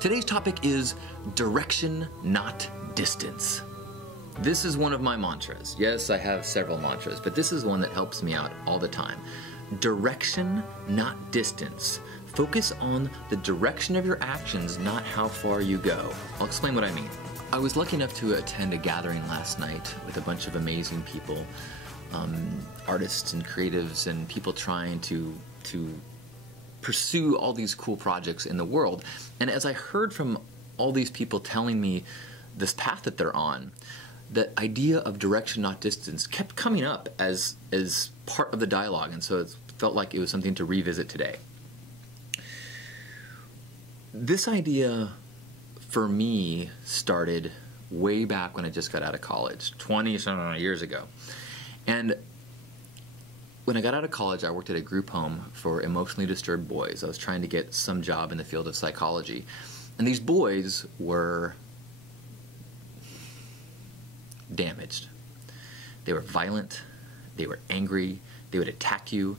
Today's topic is direction, not distance. This is one of my mantras. Yes, I have several mantras, but this is one that helps me out all the time. Direction, not distance. Focus on the direction of your actions, not how far you go. I'll explain what I mean. I was lucky enough to attend a gathering last night with a bunch of amazing people, artists and creatives and people trying to pursue all these cool projects in the world. And as I heard from all these people telling me this path that they're on, the idea of direction, not distance, kept coming up as part of the dialogue, and so it felt like it was something to revisit today. This idea, for me, started way back when I just got out of college, 20-some years ago. And when I got out of college, I worked at a group home for emotionally disturbed boys. I was trying to get some job in the field of psychology. And these boys were damaged. They were violent, they were angry, they would attack you.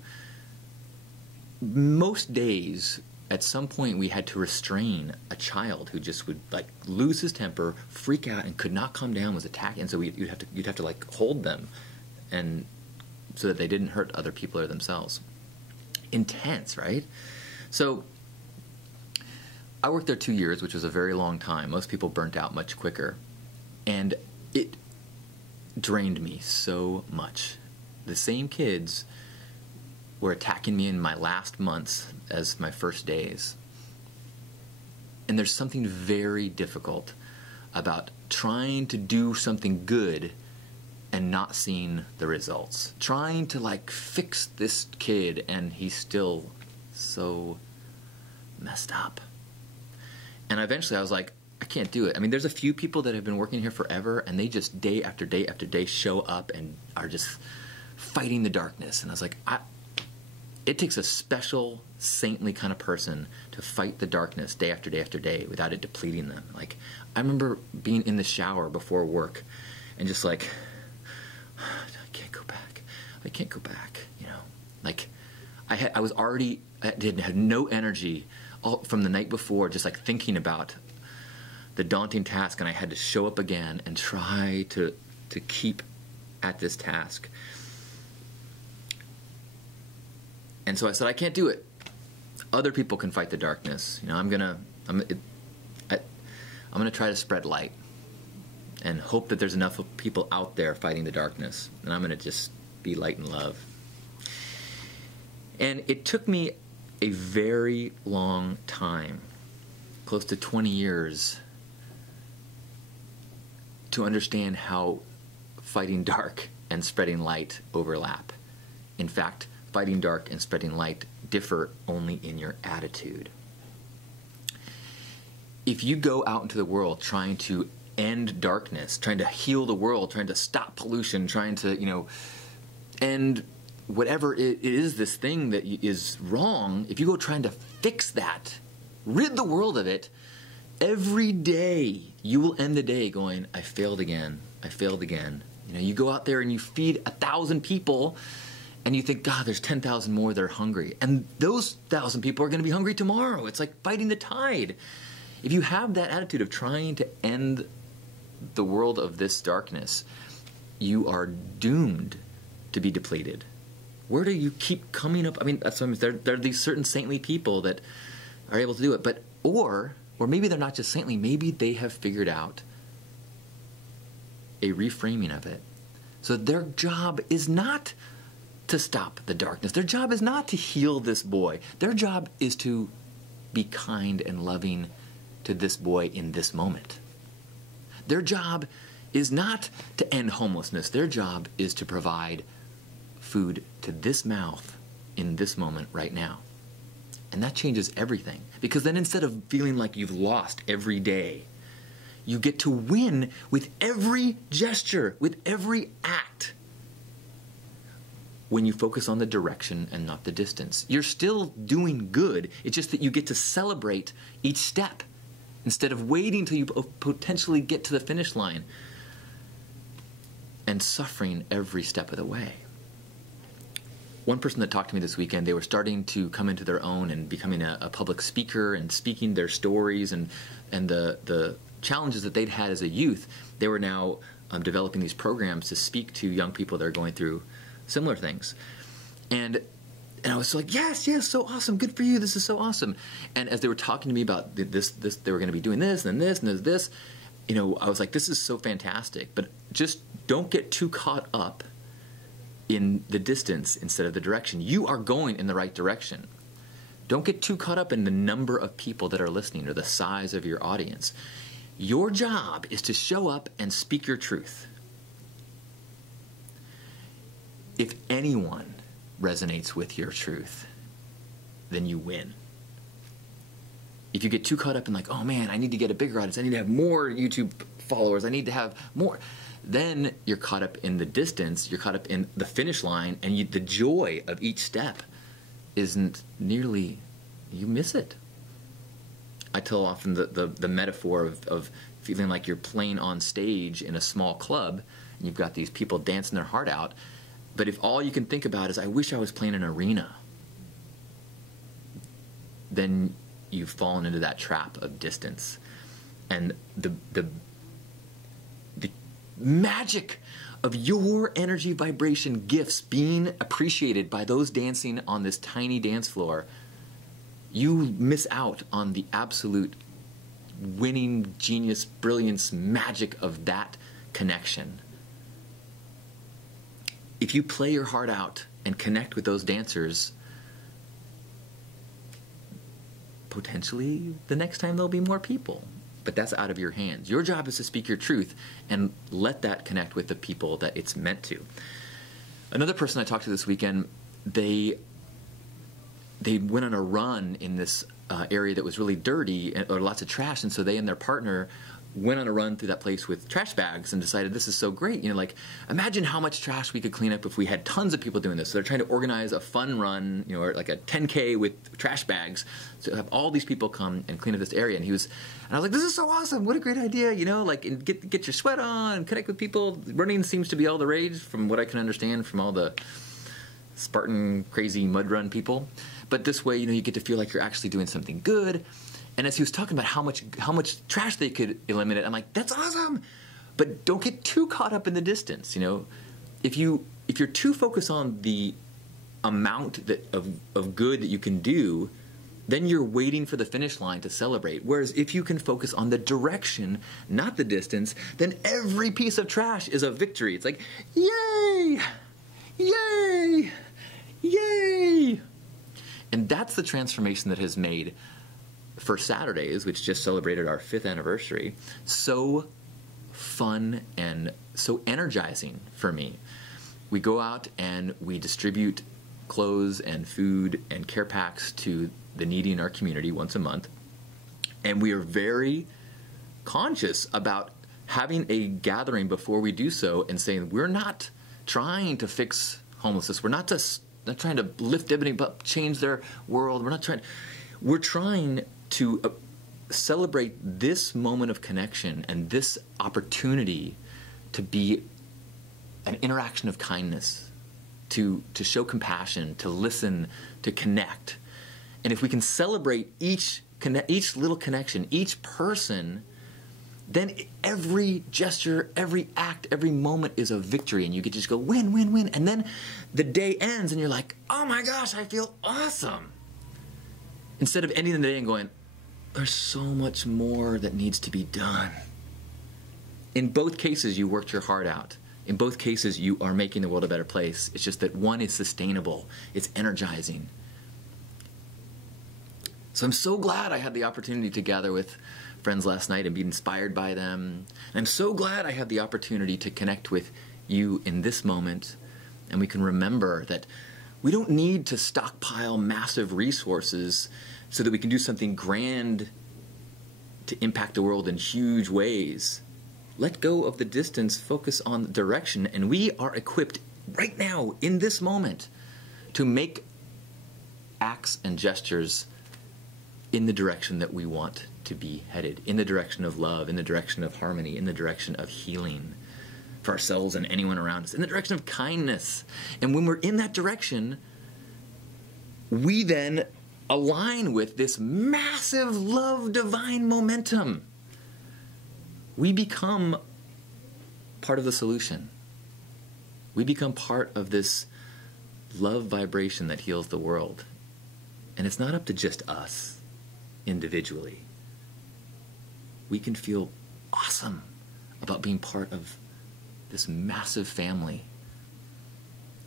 Most days, at some point, we had to restrain a child who just would like lose his temper, freak out, and could not calm down, was attacking. And so you'd have to like hold them, and so that they didn't hurt other people or themselves. Intense, right? So I worked there 2 years, which was a very long time. Most people burnt out much quicker, and it drained me so much. The same kids were attacking me in my last months as my first days. And there's something very difficult about trying to do something good and not seeing the results. Trying to like fix this kid and he's still so messed up. And eventually I was like, I can't do it. I mean, there's a few people that have been working here forever and they just day after day after day show up and are just fighting the darkness. And I was like, it takes a special, saintly kind of person to fight the darkness day after day after day without it depleting them. Like, I remember being in the shower before work and just like, I can't go back. I can't go back, you know. Like, I had no energy from the night before, just like thinking about the daunting task, and I had to show up again and try to keep at this task. And so I said, I can't do it. Other people can fight the darkness. You know, I'm gonna try to spread light and hope that there's enough people out there fighting the darkness, and I'm gonna just be light and love. And it took me a very long time, close to 20 years, to understand how fighting dark and spreading light overlap. In fact, fighting dark and spreading light differ only in your attitude. If you go out into the world trying to end darkness, trying to heal the world, trying to stop pollution, trying to, you know, end whatever it is, this thing that is wrong, if you go trying to fix that, rid the world of it, every day you will end the day going, I failed again, I failed again. You know, you go out there and you feed 1,000 people and you think, God, there's 10,000 more that are hungry. And those 1,000 people are going to be hungry tomorrow. It's like fighting the tide. If you have that attitude of trying to end the world of this darkness, you are doomed to be depleted. Where do you keep coming up? I mean, that's what I mean. There are these certain saintly people that are able to do it. But, or maybe they're not just saintly. Maybe they have figured out a reframing of it. So their job is not to stop the darkness. Their job is not to heal this boy. Their job is to be kind and loving to this boy in this moment. Their job is not to end homelessness. Their job is to provide food to this mouth in this moment right now. And that changes everything. Because then instead of feeling like you've lost every day, you get to win with every gesture, with every act. When you focus on the direction and not the distance. You're still doing good. It's just that you get to celebrate each step instead of waiting till you potentially get to the finish line and suffering every step of the way. one person that talked to me this weekend, they were starting to come into their own and becoming a public speaker and speaking their stories and the challenges that they'd had as a youth. They were now developing these programs to speak to young people that are going through similar things. And I was like, yes, so awesome, good for you, this is so awesome. And as they were talking to me about this, they were going to be doing this and this and this, you know, I was like, this is so fantastic, but just don't get too caught up in the distance instead of the direction. You are going in the right direction. Don't get too caught up in the number of people that are listening or the size of your audience. Your job is to show up and speak your truth. If anyone resonates with your truth, then you win. If you get too caught up in like, oh man, I need to get a bigger audience, I need to have more YouTube followers, I need to have more, then you're caught up in the distance, you're caught up in the finish line, and the joy of each step isn't nearly, you miss it. I tell often the metaphor of feeling like you're playing on stage in a small club, and you've got these people dancing their heart out, but if all you can think about is, I wish I was playing an arena, then you've fallen into that trap of distance. And the magic of your energy vibration gifts being appreciated by those dancing on this tiny dance floor, you miss out on the absolute winning genius, brilliance, magic of that connection. If you play your heart out and connect with those dancers, potentially the next time there'll be more people. But that's out of your hands. Your job is to speak your truth and let that connect with the people that it's meant to. Another person I talked to this weekend, they went on a run in this area that was really dirty or lots of trash, and so they and their partner went on a run through that place with trash bags and decided this is so great. You know, like, imagine how much trash we could clean up if we had tons of people doing this. So they're trying to organize a fun run, you know, or like a 10K with trash bags, to have all these people come and clean up this area. And I was like, this is so awesome. What a great idea. You know, like, and get your sweat on and connect with people. Running seems to be all the rage from what I can understand from all the Spartan crazy mud run people. But this way, you know, you get to feel like you're actually doing something good. And as he was talking about how much trash they could eliminate, I'm like, that's awesome. But don't get too caught up in the distance. You know, if you're too focused on the amount of good that you can do, then you're waiting for the finish line to celebrate. Whereas if you can focus on the direction, not the distance, then every piece of trash is a victory. It's like, yay, yay, yay. And that's the transformation that has made First Saturdays, which just celebrated our 5th anniversary, so fun and so energizing for me. We go out and we distribute clothes and food and care packs to the needy in our community once a month. And we are very conscious about having a gathering before we do so and saying, we're not trying to fix homelessness. We're not trying to lift everybody up, change their world. We're trying to celebrate this moment of connection and this opportunity to be an interaction of kindness, to show compassion, to listen, to connect. And if we can celebrate each little connection, each person, then every gesture, every act, every moment is a victory, and you get to just go win, win, win. And then the day ends and you're like, oh my gosh, I feel awesome. Instead of ending the day and going, there's so much more that needs to be done. In both cases, you worked your heart out. In both cases, you are making the world a better place. It's just that one is sustainable. It's energizing. So I'm so glad I had the opportunity to gather with friends last night and be inspired by them. And I'm so glad I had the opportunity to connect with you in this moment. And we can remember that we don't need to stockpile massive resources so that we can do something grand to impact the world in huge ways. Let go of the distance, focus on the direction, and we are equipped right now, in this moment, to make acts and gestures in the direction that we want to be headed, in the direction of love, in the direction of harmony, in the direction of healing for ourselves and anyone around us, in the direction of kindness. And when we're in that direction, we then align with this massive love divine momentum. We become part of the solution. We become part of this love vibration that heals the world. And it's not up to just us individually. We can feel awesome about being part of this massive family,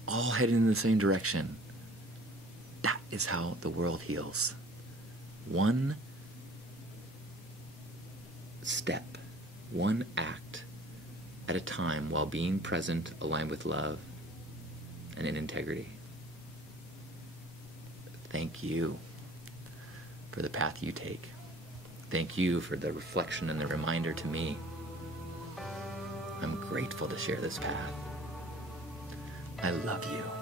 all heading in the same direction. That is how the world heals. One step, one act at a time, while being present, aligned with love and in integrity. Thank you for the path you take. Thank you for the reflection and the reminder to me. I'm grateful to share this path. I love you.